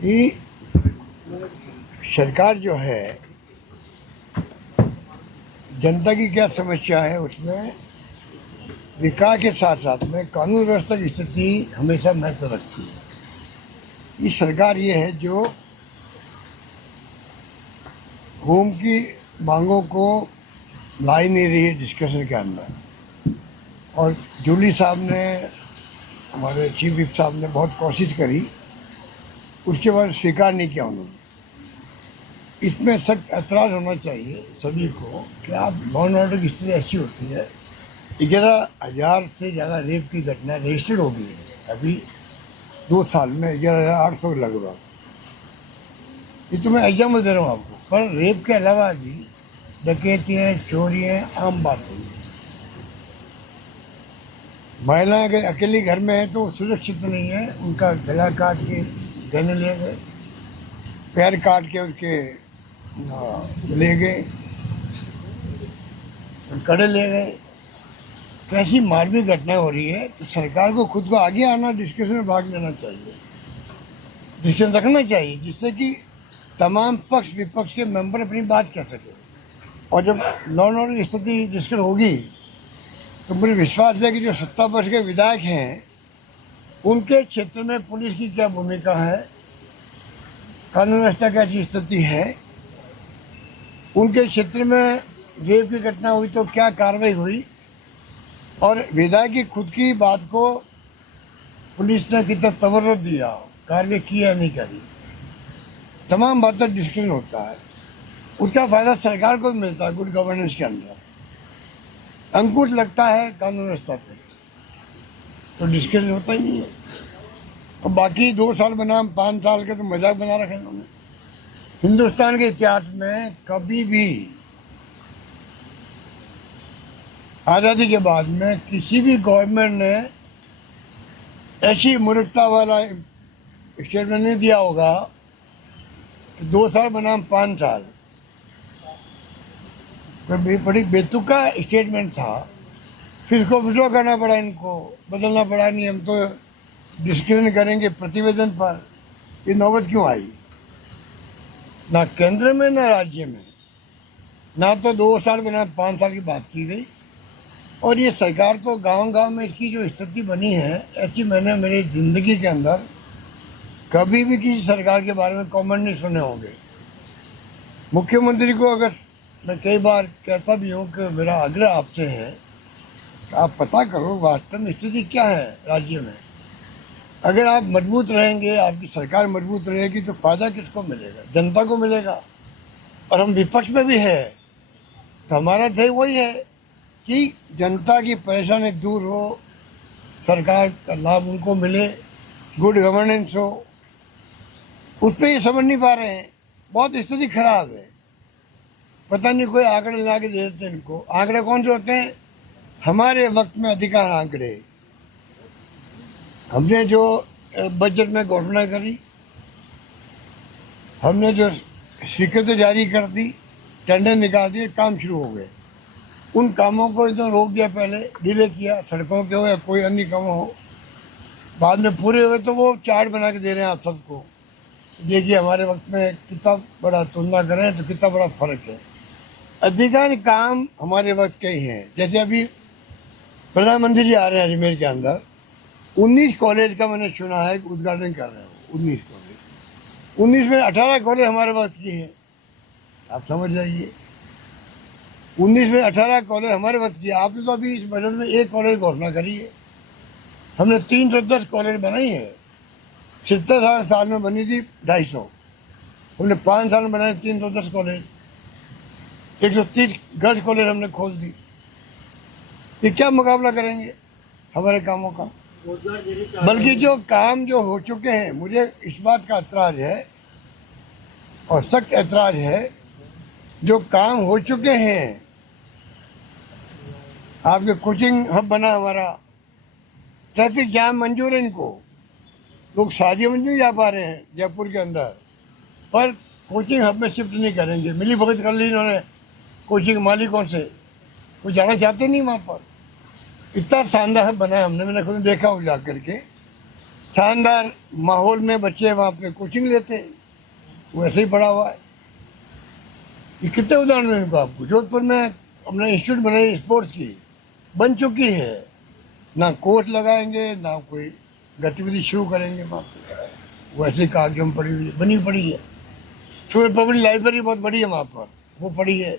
कि सरकार जो है जनता की क्या समस्या है, उसमें विकास के साथ साथ में कानून व्यवस्था की स्थिति हमेशा महत्व रखती है। ये सरकार ये है जो होम की मांगों को ला ही नहीं रही है डिस्कशन के अंदर। और जूली साहब ने, हमारे चीफ विप साहब ने बहुत कोशिश करी, उसके बाद स्वीकार नहीं किया उन्होंने। इसमें सख्त ऐतराज़ होना चाहिए सभी को कि आप लॉ एंड ऑर्डर की स्थिति ऐसी होती है। 11,000 से ज़्यादा रेप की घटना रजिस्टर्ड हो गई है अभी 2 साल में, 11,800 लगभग। ये तो मैं एग्जाम्पल दे रहा हूँ आपको। पर रेप के अलावा भी डकैतियाँ, चोरियाँ आम बात है। महिला अगर अकेली घर में है तो सुरक्षित नहीं है। उनका गला काट के गले ले गए, पैर काट के उसके ले गए, कड़े ले गए। तो ऐसी मार्मिक घटनाएं हो रही है तो सरकार को खुद को आगे आना, डिस्कशन में भाग लेना चाहिए, डिसीजन रखना चाहिए, जिससे कि तमाम पक्ष विपक्ष के मेंबर अपनी बात कह सके। और जब लॉ एंड ऑर्डर की स्थिति डिस्कस होगी तो मुझे विश्वास है कि जो सत्ता पक्ष के विधायक हैं उनके क्षेत्र में पुलिस की क्या भूमिका है, कानून व्यवस्था कैसी स्थिति है, उनके क्षेत्र में रेप की घटना हुई तो क्या कार्रवाई हुई, और विधायक की खुद की बात को पुलिस ने कितना तवज्जो दिया, कार्रवाई की या नहीं करी, तमाम बातें डिस्कशन होता है। उसका फायदा सरकार को भी मिलता है गुड गवर्नेंस के अंदर। अंकुश लगता है कानून व्यवस्था पे तो डिस्कशन होता ही नहीं है। और बाकी 2 साल बनाम 5 साल के तो मजाक बना रखे उन्होंने। हिंदुस्तान के इतिहास में कभी भी आज़ादी के बाद में किसी भी गवर्नमेंट ने ऐसी मूर्खता वाला स्टेटमेंट नहीं दिया होगा कि 2 साल बनाम 5 साल। बड़ी बेतुका स्टेटमेंट था, फिर इसको विड्रॉ करना पड़ा, इनको बदलना पड़ा। नहीं, हम तो डिस्कशन करेंगे प्रतिवेदन पर। ये नौबत क्यों आई? ना केंद्र में ना राज्य में, ना तो 2 साल बनाम 5 साल की बात की गई। और ये सरकार तो गांव-गांव में इसकी जो स्थिति बनी है, ऐसी मैंने मेरी ज़िंदगी के अंदर कभी भी किसी सरकार के बारे में कमेंट नहीं सुने होंगे। मुख्यमंत्री को अगर मैं कई बार कहता भी हूँ कि मेरा आग्रह आपसे है कि आप पता करो वास्तव में स्थिति क्या है राज्य में। अगर आप मजबूत रहेंगे, आपकी सरकार मजबूत रहेगी तो फ़ायदा किसको मिलेगा? जनता को मिलेगा। और हम विपक्ष में भी है तो हमारा ध्येय वही है कि जनता की परेशानी दूर हो, सरकार का लाभ उनको मिले, गुड गवर्नेंस हो। उस पर ये समझ नहीं पा रहे हैं। बहुत स्थिति खराब है। पता नहीं कोई आंकड़े ला के दे देते हैं इनको। आंकड़े कौन से होते हैं? हमारे वक्त में अधिकार आंकड़े। हमने जो बजट में घोषणा करी, हमने जो स्वीकृति जारी कर दी, टेंडर निकाल दिए, काम शुरू हो गए। उन कामों को एकदम रोक दिया, पहले डिले किया, सड़कों के हो या कोई अन्य काम हो। बाद में पूरे हुए तो वो चार्ट बना के दे रहे हैं आप सबको। देखिए हमारे वक्त में कितना बड़ा तुलना करें तो कितना बड़ा फर्क है। अधिकांश काम हमारे वक्त के ही हैं। जैसे अभी प्रधानमंत्री जी आ रहे हैं अजमेर के अंदर, 19 कॉलेज का मैंने सुना है कि उद्घाटन कर रहे हो। 19 कॉलेज, 19 में 18 कॉलेज हमारे वक्त की हैं। आप समझ जाइए, 19 में 18 कॉलेज हमारे वक्त की। आपने तो अभी इस बजट में 1 कॉलेज घोषणा करी है। हमने 310 कॉलेज बनाई है। 70 साल में बनी थी 250, हमने 5 साल में बनाए 310 कॉलेज। 130 गर्ल्स कॉलेज हमने खोल दी। ये क्या मुकाबला करेंगे हमारे कामों का? बल्कि जो काम जो हो चुके हैं, मुझे इस बात का ऐतराज है और सख्त ऐतराज है, जो काम हो चुके हैं। आपके कोचिंग हब बना हमारा, ट्रैफिक जाम मंजूर है इनको, लोग शादी में नहीं जा पा रहे हैं जयपुर के अंदर, पर कोचिंग हब में शिफ्ट नहीं करेंगे। मिली भगत कर ली इन्होंने कोचिंग मालिकों से, कोई जाना चाहते नहीं वहाँ पर। इतना शानदार हब बना है हमने, मैंने खुद देखा हो जा करके। शानदार माहौल में बच्चे वहाँ पे कोचिंग लेते हैं, वो ऐसे ही पढ़ा हुआ है। ये कितने उदाहरण दें इनको आपको। जोधपुर में अपना इंस्टीट्यूट बनाई स्पोर्ट्स की, बन चुकी है, ना कोच लगाएंगे ना कोई गतिविधि शुरू करेंगे वहाँ पे, वो ऐसे कागजों में पड़ी हुई है, बनी पड़ी है। सुबह पब्लिक लाइब्रेरी बहुत बड़ी है वहाँ पर, वो पड़ी है।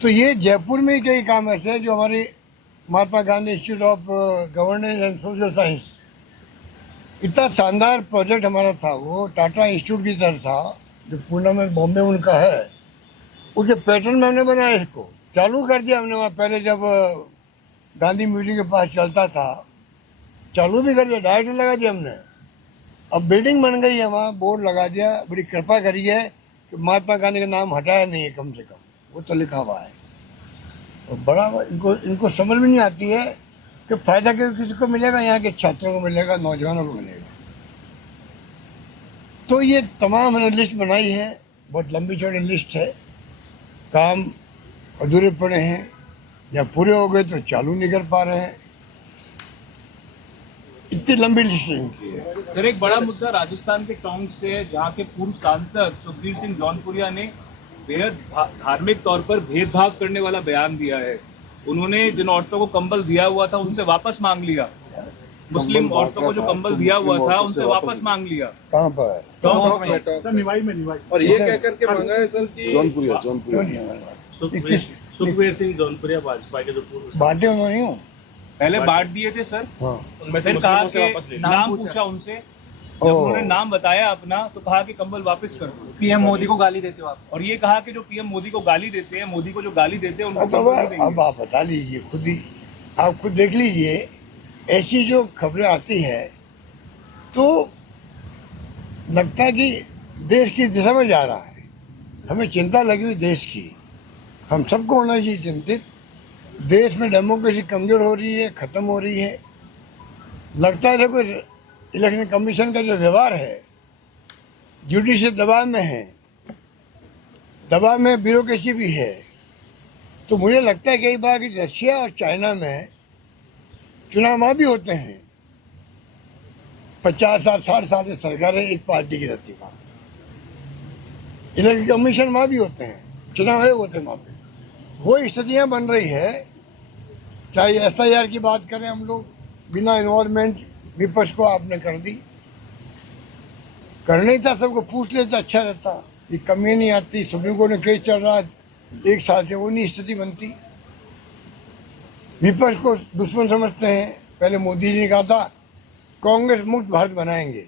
तो ये जयपुर में ही कई काम ऐसे हैं जो हमारे Mahatma Gandhi institute of governance and social science, इतना शानदार प्रोजेक्ट हमारा था, वो टाटा इंस्टीट्यूट की तरह था जो पूना में बॉम्बे उनका है, उसके पैटर्न में हमने बनाया, इसको चालू कर दिया हमने। वहाँ पहले जब गांधी म्यूजियम के पास चलता था, चालू भी कर दिया, डायरेक्ट लगा दिया हमने। अब बिल्डिंग बन गई है, वहाँ बोर्ड लगा दिया, बड़ी कृपा करी है कि महात्मा गांधी का नाम हटाया नहीं है, कम से कम वो तो लिखा हुआ है। और बड़ा इनको समझ में नहीं आती है कि फायदा किसी को मिलेगा, यहाँ के छात्रों को मिलेगा, नौजवानों को मिलेगा। तो ये तमाम हमने लिस्ट बनाई है, बहुत लंबी चौड़ी लिस्ट है। काम अधूरे पड़े हैं या पूरे हो गए तो चालू नहीं कर पा रहे हैं, इतनी लंबी लिस्ट इनकी है। सर, एक बड़ा मुद्दा राजस्थान के टोंक से, जहाँ के पूर्व सांसद सुखबीर सिंह जौनपुरिया ने बेहद धार्मिक तौर पर भेदभाव करने वाला बयान दिया है। उन्होंने जिन औरतों को कंबल दिया हुआ था उनसे वापस मांग लिया, मुस्लिम औरतों को जो कंबल दिया हुआ था उनसे वापस मांग लिया। कहाँ पर? टोंक में। सर निवाई में। और ये कह करके मांगा है सर कि जौनपुरिया नहीं हमारे पास। सुखबीर सिंह जौनपुरिया भाजपा के जो पूर्व बांटे उन्होंने हूँ। पहले बांट दिए थे सर, हाँ, फिर कहा कि नाम पूछा उनसे, जब उन्होंने नाम बताया अपना तो कहा कि कंबल वापस कर दो। पीएम मोदी को गाली देते हो आप, और ये कहा कि जो पीएम मोदी को गाली देते हैं, मोदी को जो गाली देते हैं उनको तो कंबल नहीं देंगे। अब आप बता लीजिए खुद ही, आप खुद देख लीजिए, ऐसी जो खबरें आती है तो लगता है कि देश की दिशा में जा रहा है। हमें चिंता लगी हुई देश की, हम सबको होना चाहिए चिंतित। देश में डेमोक्रेसी कमजोर हो रही है, खत्म हो रही है। लगता है देखो, इलेक्शन कमीशन का जो व्यवहार है, जुडिशियल दबाव में है, दबाव में ब्यूरोक्रेसी भी है। तो मुझे लगता है कई बार कि रशिया और चाइना में चुनाव वहाँ भी होते हैं, 50 साल 60 साल से सरकारें एक पार्टी की रहती है, इलेक्शन कमीशन वहाँ भी होते हैं, चुनाव होते हैं वहाँ पे। वो स्थितियाँ बन रही है। चाहे SIR की बात करें हम लोग, बिना इन्वॉल्वमेंट विपक्ष को आपने कर दी, करना ही था, सबको पूछ लेता अच्छा रहता। ये कमी नहीं आती, सुप्रीम कोर्ट में केस चल रहा है 1 साल से, वो नहीं स्थिति बनती। विपक्ष को दुश्मन समझते हैं। पहले मोदी जी ने कहा था कांग्रेस मुक्त भारत बनाएंगे,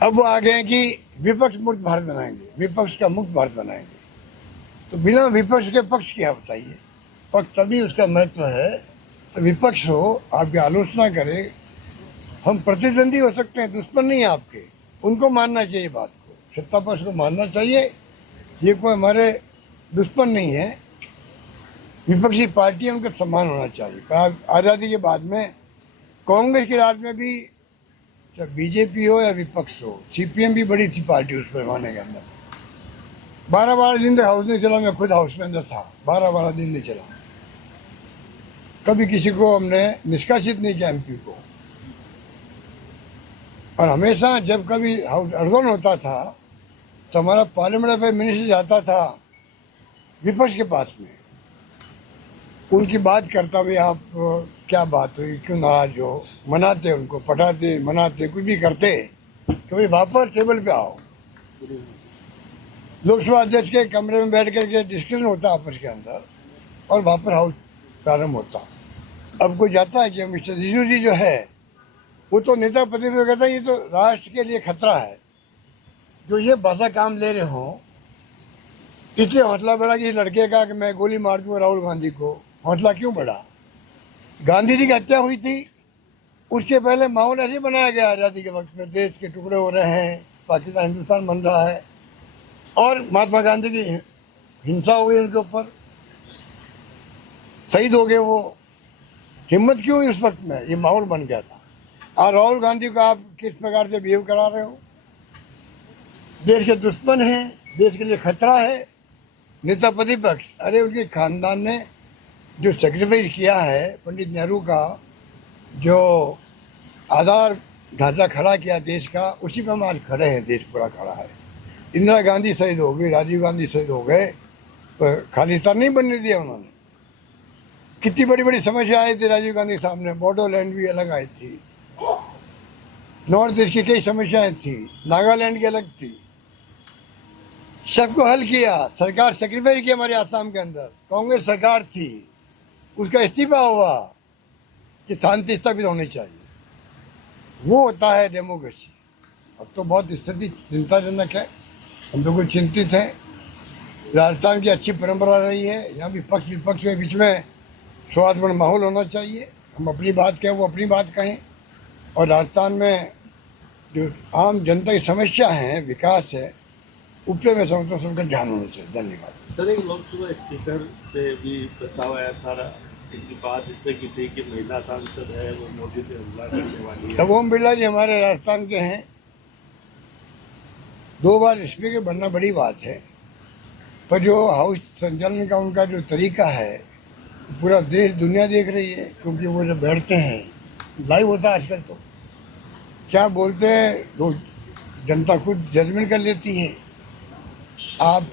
अब वो आ गए हैं कि विपक्ष मुक्त भारत बनाएंगे, विपक्ष का मुक्त भारत बनाएंगे। तो बिना विपक्ष के पक्ष क्या बताइए? पक्ष तभी उसका महत्व है तो विपक्ष हो, आपकी आलोचना करे। हम प्रतिद्वंदी हो सकते हैं, दुश्मन नहीं है आपके, उनको मानना चाहिए बात को, सत्ता पक्ष को मानना चाहिए। ये कोई हमारे दुश्मन नहीं है, विपक्षी पार्टी है, उनका सम्मान होना चाहिए। आज़ादी के बाद में कांग्रेस के राज में भी, चाहे बीजेपी हो या विपक्ष हो, CPM भी बड़ी थी पार्टी उस पैमाने के अंदर। 12 दिन तक हाउस नहीं चला, मैं खुद हाउस में अंदर था, 12 दिन नहीं चला। कभी किसी को हमने निष्कासित नहीं किया MP को। और हमेशा जब कभी हाउस अर्जन होता था तो हमारा पार्लियामेंट अफेयर मिनिस्टर जाता था विपक्ष के पास में, उनकी बात करता, भाई आप क्या बात हुई, क्यों नाराज हो, मनाते, उनको पढ़ाते, मनाते, कुछ भी करते कि भाई वापस टेबल पे आओ। लोकसभा अध्यक्ष के कमरे में बैठ करके डिस्कशन होता आपस के अंदर, और वापस हाउस प्रारंभ होता। अब कोई जाता है कि मिस्टर रिजिजू जी जो है वो तो नेता प्रतिपक्ष कहता है ये तो राष्ट्र के लिए खतरा है, जो ये भाषा काम ले रहे हों। इसलिए हौसला बढ़ा कि लड़के का कि मैं गोली मार दूंगा राहुल गांधी को। हौसला क्यों बढ़ा? गांधी जी की हत्या हुई थी, उसके पहले माहौल ऐसे बनाया गया आज़ादी के वक्त में, देश के टुकड़े हो रहे हैं, पाकिस्तान हिंदुस्तान बन रहा है, और महात्मा गांधी की हिंसा हो गई उनके ऊपर, शहीद हो गए वो। हिम्मत क्यों हुई उस वक्त में? ये माहौल बन गया था। और राहुल गांधी को आप किस प्रकार से बिहेव करा रहे हो? देश के दुश्मन हैं, देश के लिए खतरा है, नेता प्रतिपक्ष। अरे उनके खानदान ने जो सेक्रीफाइस किया है, पंडित नेहरू का जो आधार ढांचा खड़ा किया देश का, उसी पे हम आज खड़े हैं, देश पूरा खड़ा है। इंदिरा गांधी शहीद हो गई, राजीव गांधी शहीद हो गए, पर खालिस्तान नहीं बनने दिया उन्होंने। कितनी बड़ी बड़ी समस्या आई थी राजीव गांधी के सामने, बोडोलैंड भी अलग आई थी, नॉर्थ ईस्ट की कई समस्याएं थी, नागालैंड की अलग थी, सबको हल किया। सरकार सेक्रीफाइस की हमारे आसाम के अंदर, कांग्रेस सरकार थी, उसका इस्तीफा हुआ कि शांति स्थापित होनी चाहिए। वो होता है डेमोक्रेसी। अब तो बहुत स्थिति चिंताजनक है, हम लोग चिंतित हैं। राजस्थान की अच्छी परंपरा रही है, यहाँ भी पक्ष विपक्ष के बीच में सौहार्दपूर्ण माहौल होना चाहिए। हम अपनी बात कहें, वो अपनी बात कहें, और राजस्थान में जो आम जनता की समस्या है, विकास है, उस पर मैं समझता हूँ सबका ध्यान होना चाहिए। धन्यवाद। सर, एक लोकसभा स्पीकर पे भी प्रस्ताव आया था, इनकी बात इस तरह की थी कि महिला सांसद है वो मोदी पे हमला करने वाली है। तब ओम बिरला जी हमारे राजस्थान के हैं, 2 बार स्पीकर बनना बड़ी बात है, पर जो हाउस संचालन का उनका जो तरीका है, पूरा देश दुनिया देख रही है, क्योंकि वो जब बैठते हैं लाइव होता है आजकल, तो क्या बोलते हैं लोग, जनता खुद जजमेंट कर लेती है। आप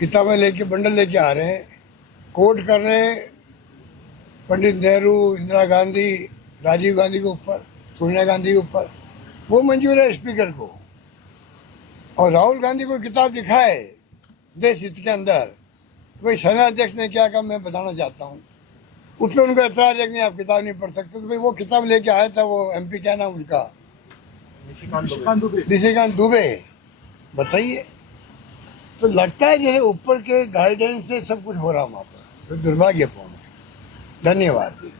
किताबें लेके बंडल लेके आ रहे हैं, कोट कर रहे हैं पंडित नेहरू, इंदिरा गांधी, राजीव गांधी के ऊपर, सोनिया गांधी के ऊपर, वो मंजूर है स्पीकर को। और राहुल गांधी को किताब दिखाए देश हित के अंदर, भाई सेना अध्यक्ष ने क्या कहा मैं बताना चाहता हूँ, उसमें उनको ऐतराज है कि नहीं आप किताब नहीं पढ़ सकते। तो भाई वो किताब लेके आया था, वो MP क्या नाम उसका, निशिकांत दुबे, बताइए। तो लगता है जैसे ऊपर के गाइडेंस से सब कुछ हो रहा वहाँ पर, तो दुर्भाग्यपूर्ण है। धन्यवाद।